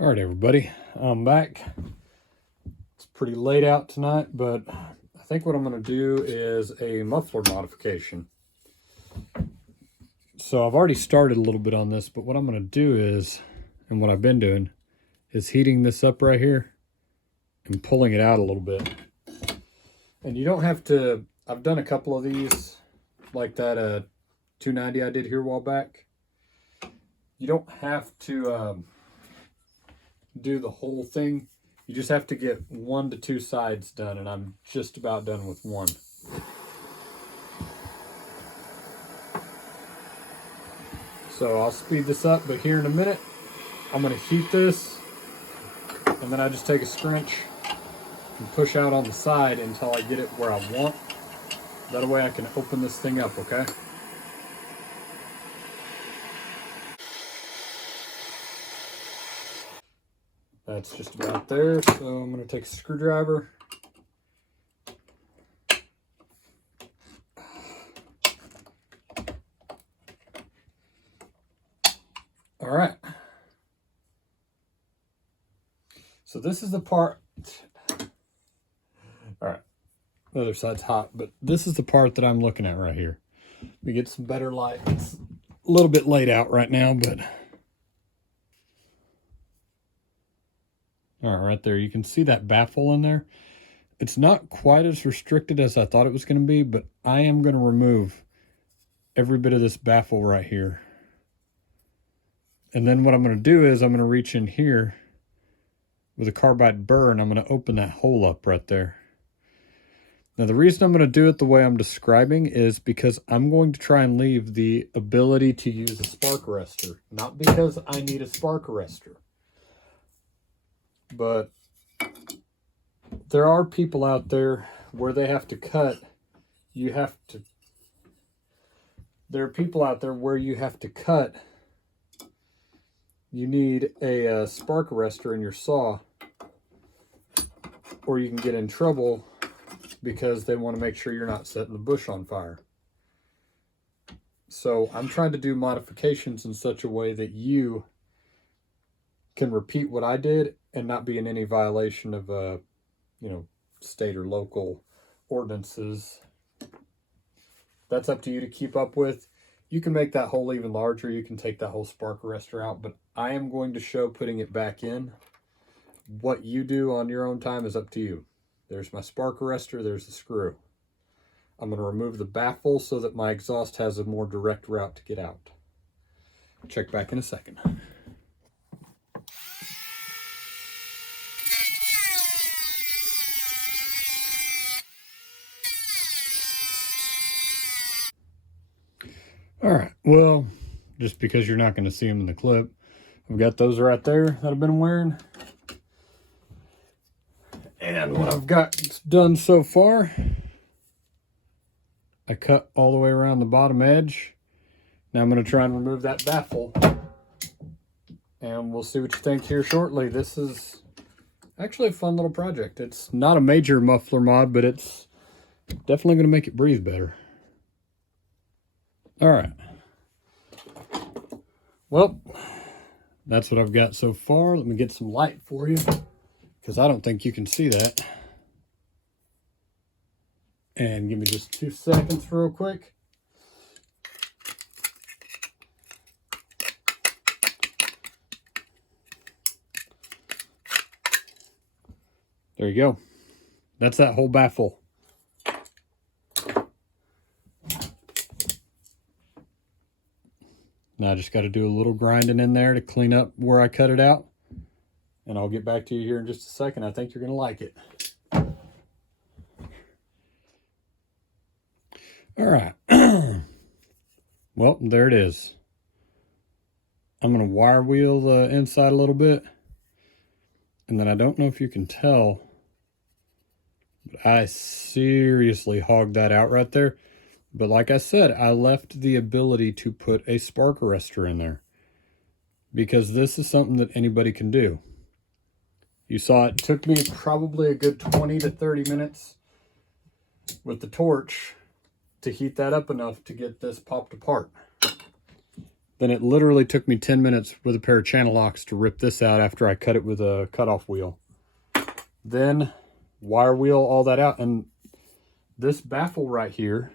All right, everybody, I'm back. It's pretty late out tonight, but I think what I'm going to do is a muffler modification. So I've already started a little bit on this, but what I'm going to do is, and what I've been doing, is heating this up right here and pulling it out a little bit. And you don't have to, I've done a couple of these, like that 290 I did here a while back. You don't have to do the whole thing. You just have to get 1 to 2 sides done, and I'm just about done with one. So I'll speed this up, but here in a minute, I'm going to heat this, and then I just take a scrunch and push out on the side until I get it where I want. That way I can open this thing up, okay? That's just about there, so I'm going to take a screwdriver. All right. So this is the part. All right. The other side's hot, but this is the part that I'm looking at right here. Let me get some better light. It's a little bit laid out right now, but all right, right there. You can see that baffle in there. It's not quite as restricted as I thought it was going to be, but I am going to remove every bit of this baffle right here. And then what I'm going to do is I'm going to reach in here with a carbide burr, and I'm going to open that hole up right there. Now, the reason I'm going to do it the way I'm describing is because I'm going to try and leave the ability to use a spark arrestor. Not because I need a spark arrestor, but there are people out there where they have to cut. There are people out there where you have to cut. You need a spark arrestor in your saw, or you can get in trouble because they want to make sure you're not setting the bush on fire. So I'm trying to do modifications in such a way that you can repeat what I did and not be in any violation of state or local ordinances. That's up to you to keep up with. You can make that hole even larger. You can take that whole spark arrestor out, but I am going to show putting it back in. What you do on your own time is up to you. There's my spark arrestor, there's the screw. I'm going to remove the baffle so that my exhaust has a more direct route to get out. Check back in a second. All right, well, just because you're not going to see them in the clip, I've got those right there that I've been wearing. And what I've got done so far, I cut all the way around the bottom edge. Now I'm going to try and remove that baffle, and we'll see what you think here shortly. This is actually a fun little project. It's not a major muffler mod, but it's definitely going to make it breathe better. All right. Well, that's what I've got so far. Let me get some light for you, because I don't think you can see that. And give me just 2 seconds real quick. There you go. That's that whole baffle. Now I just got to do a little grinding in there to clean up where I cut it out. And I'll get back to you here in just a second. I think you're going to like it. All right. Well, there it is. I'm going to wire wheel the inside a little bit. And then I don't know if you can tell, but I seriously hogged that out right there. But like I said, I left the ability to put a spark arrestor in there, because this is something that anybody can do. You saw it took me probably a good 20 to 30 minutes with the torch to heat that up enough to get this popped apart. then it literally took me 10 minutes with a pair of channel locks to rip this out after I cut it with a cutoff wheel. Then wire wheel all that out, and this baffle right here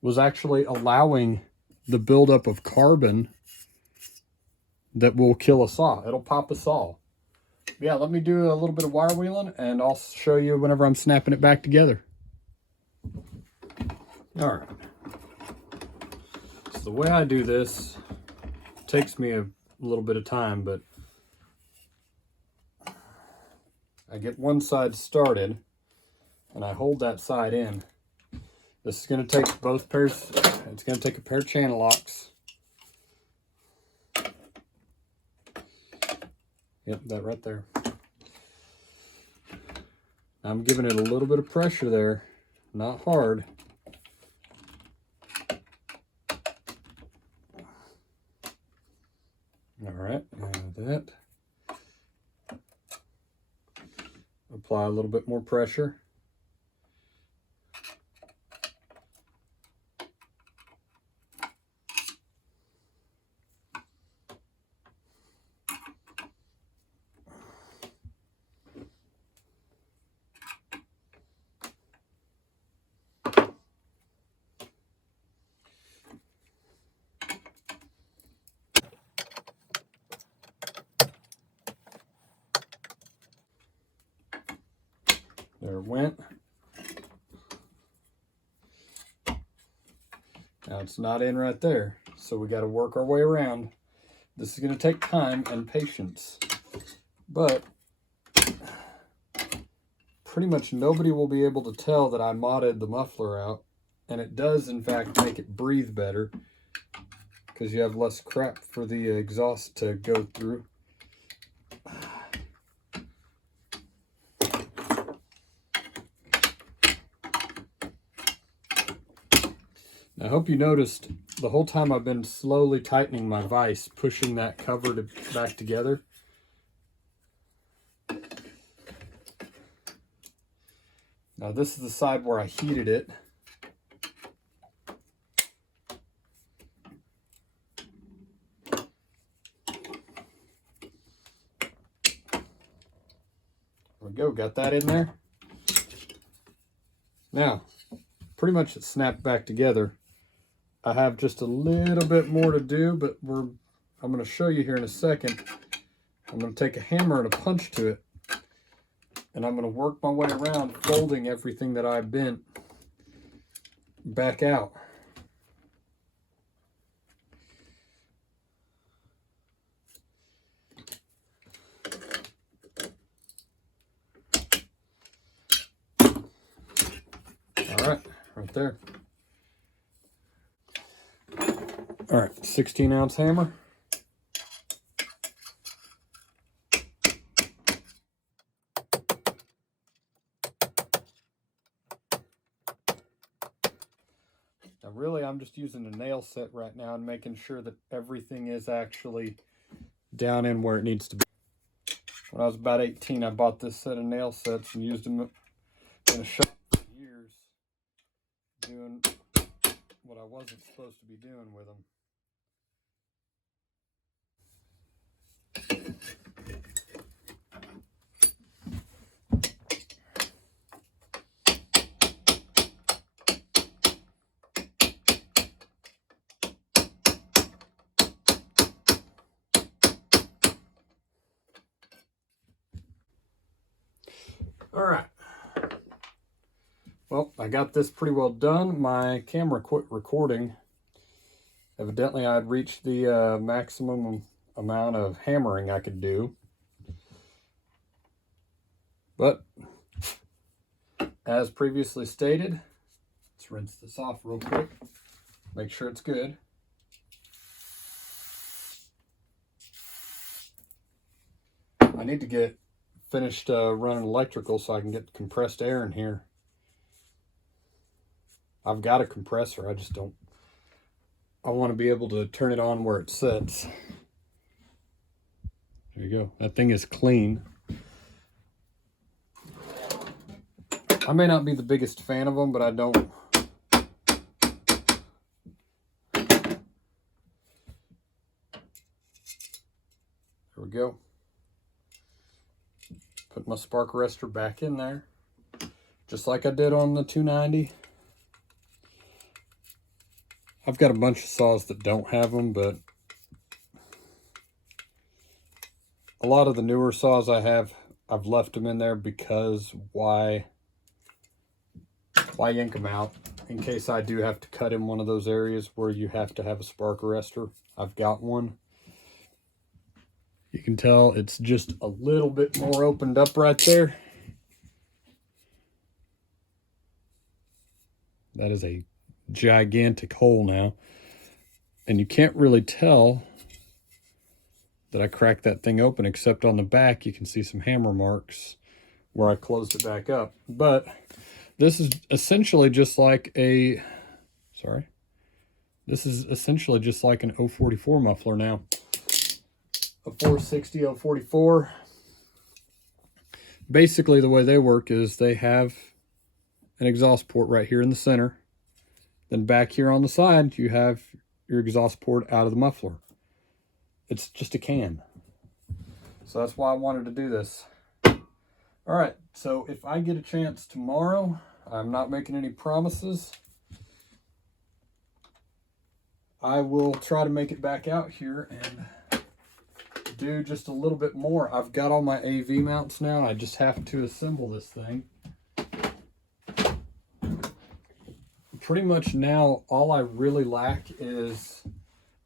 was actually allowing the buildup of carbon that will kill a saw. It'll pop a saw. Yeah, let me do a little bit of wire wheeling and I'll show you whenever I'm snapping it back together. All right. So the way I do this takes me a little bit of time, but I get one side started and I hold that side in. This is going to take both pairs, it's going to take a pair of channel locks. Yep, that right there. I'm giving it a little bit of pressure there, not hard. All right, and that. Apply a little bit more pressure. There it went. Now it's not in right there, so we got to work our way around. This is going to take time and patience, but pretty much nobody will be able to tell that I modded the muffler out, and it does in fact make it breathe better because you have less crap for the exhaust to go through. I hope you noticed the whole time I've been slowly tightening my vise, pushing that cover back together. Now this is the side where I heated it. There we go, got that in there. Now, pretty much it's snapped back together. I have just a little bit more to do, but I'm going to show you here in a second. I'm going to take a hammer and a punch to it, and I'm going to work my way around folding everything that I bent back out. All right, right there. All right, 16-ounce hammer. Now really, I'm just using a nail set right now and making sure that everything is actually down in where it needs to be. When I was about 18, I bought this set of nail sets and used them in a shop for years, doing what I wasn't supposed to be doing with them. All right. Well, I got this pretty well done. My camera quit recording. Evidently, I'd reached the maximum amount of hammering I could do. But, as previously stated, let's rinse this off real quick. Make sure it's good. I need to get finished running electrical so I can get compressed air in here. I've got a compressor, I just don't. I want to be able to turn it on where it sits. There you go. That thing is clean. I may not be the biggest fan of them, but I don't. There we go. Put my spark arrestor back in there, just like I did on the 290. I've got a bunch of saws that don't have them, but a lot of the newer saws I have, I've left them in there because why yank them out in case I do have to cut in one of those areas where you have to have a spark arrestor. I've got one. You can tell it's just a little bit more opened up right there. That is a gigantic hole now. And you can't really tell that I cracked that thing open, except on the back you can see some hammer marks where I closed it back up. But this is essentially just like a, this is essentially just like an 044 muffler now. A 460 044. Basically the way they work is they have an exhaust port right here in the center. Then back here on the side you have your exhaust port out of the muffler. It's just a can. So that's why I wanted to do this. All right, so if I get a chance tomorrow, I'm not making any promises, I will try to make it back out here and do just a little bit more. I've got all my AV mounts now. I just have to assemble this thing. Pretty much now, all I really lack is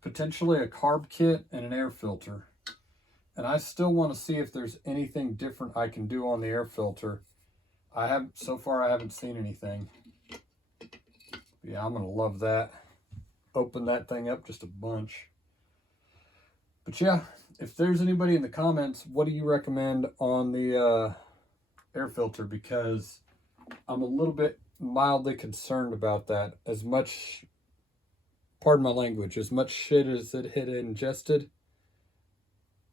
potentially a carb kit and an air filter. And I still want to see if there's anything different I can do on the air filter. So far I haven't seen anything. Yeah, I'm gonna love that. Open that thing up just a bunch. But yeah, if there's anybody in the comments, what do you recommend on the air filter? Because I'm a little bit mildly concerned about that. As much, pardon my language, as much shit as it had ingested,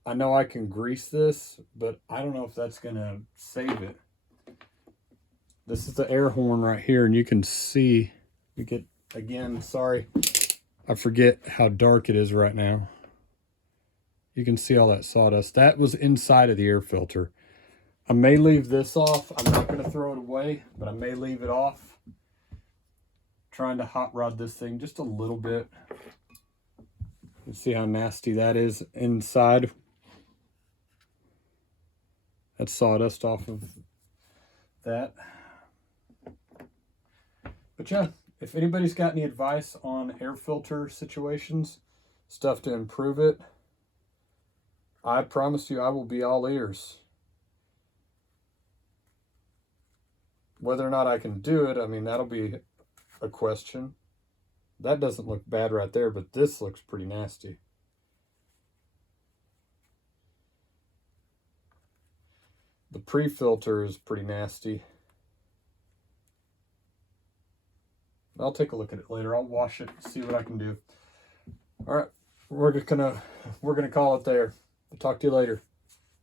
I know I can grease this, but I don't know if that's gonna save it. This is the air horn right here, and you can see, again, sorry, I forget how dark it is right now. You can see all that sawdust. That was inside of the air filter. I may leave this off. I'm not gonna throw it away, but I may leave it off. Trying to hot rod this thing just a little bit. You see how nasty that is inside. That's sawdust off of that. But yeah, if anybody's got any advice on air filter situations, stuff to improve it, I promise you I will be all ears. Whether or not I can do it, I mean, that'll be a question. That doesn't look bad right there, but this looks pretty nasty. The pre-filter is pretty nasty. I'll take a look at it later. I'll wash it, see what I can do. All right, we're gonna call it there. I'll talk to you later.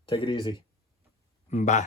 Take it easy. Bye.